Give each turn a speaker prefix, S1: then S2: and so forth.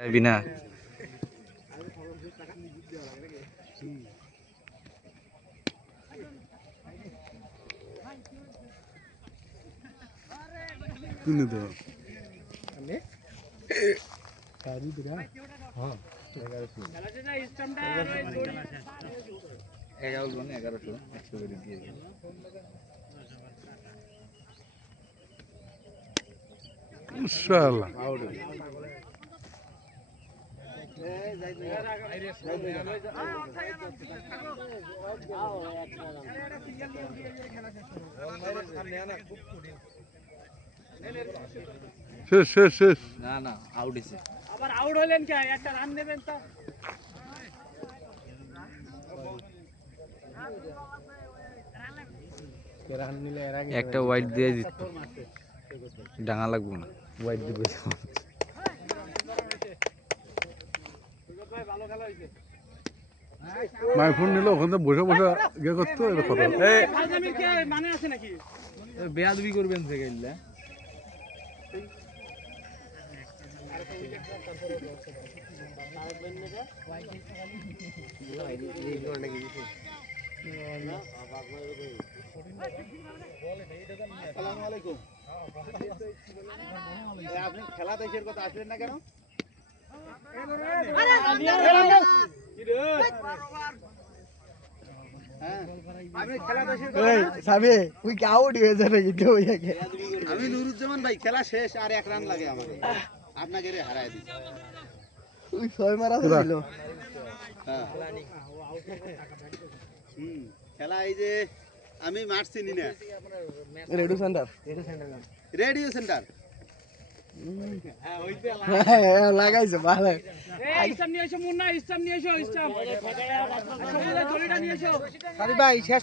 S1: যাবি না।
S2: কিনে তো
S1: এগারো জন এগারোশো একশো করে দিয়ে
S2: ইনশাআল্লাহ। শেষ শেষ শেষ।
S1: না না আউট এসে
S3: আবার আউট হলেন কে? একটা রান নেবেন তো।
S1: একটা হোয়াইট দিয়ে দিত। ডাঙা লাগবো না। হোয়াইট দিবে।
S3: ভালো খেলা হয়েছে
S2: মাই ফোন নিলে ওখানে বসে বসে ইয়ে করতো এটা কথা।
S3: মানে আছে নাকি?
S1: বেয়াদবি করবেন থেকে ইল্লা
S4: আপনি খেলা দেশের কথা আসলেন না কেন হ্যাঁ।
S5: কি আউট হয়ে যাবে কিন্তু
S4: আমি নুরুজ্জামান ভাই খেলা শেষ আর এক রান লাগে আমাকে। আপনাকে রে হারায় দিই
S5: ওই ছয় মারা। ছিল
S4: হ্যাঁ। হুম খেলা এই যে আমি মাঠ চিনি না।
S5: রেডু সেন্টার।
S4: Radio centre.
S5: হ্যাঁ, লাগাইছে ভালো।
S3: ইসলাম নিয়ে এসো মুন্না ইসলাম নিয়ে এসো ইসলাম সবুজের দড়িটা নিয়ে এসো
S5: ভাই শেষ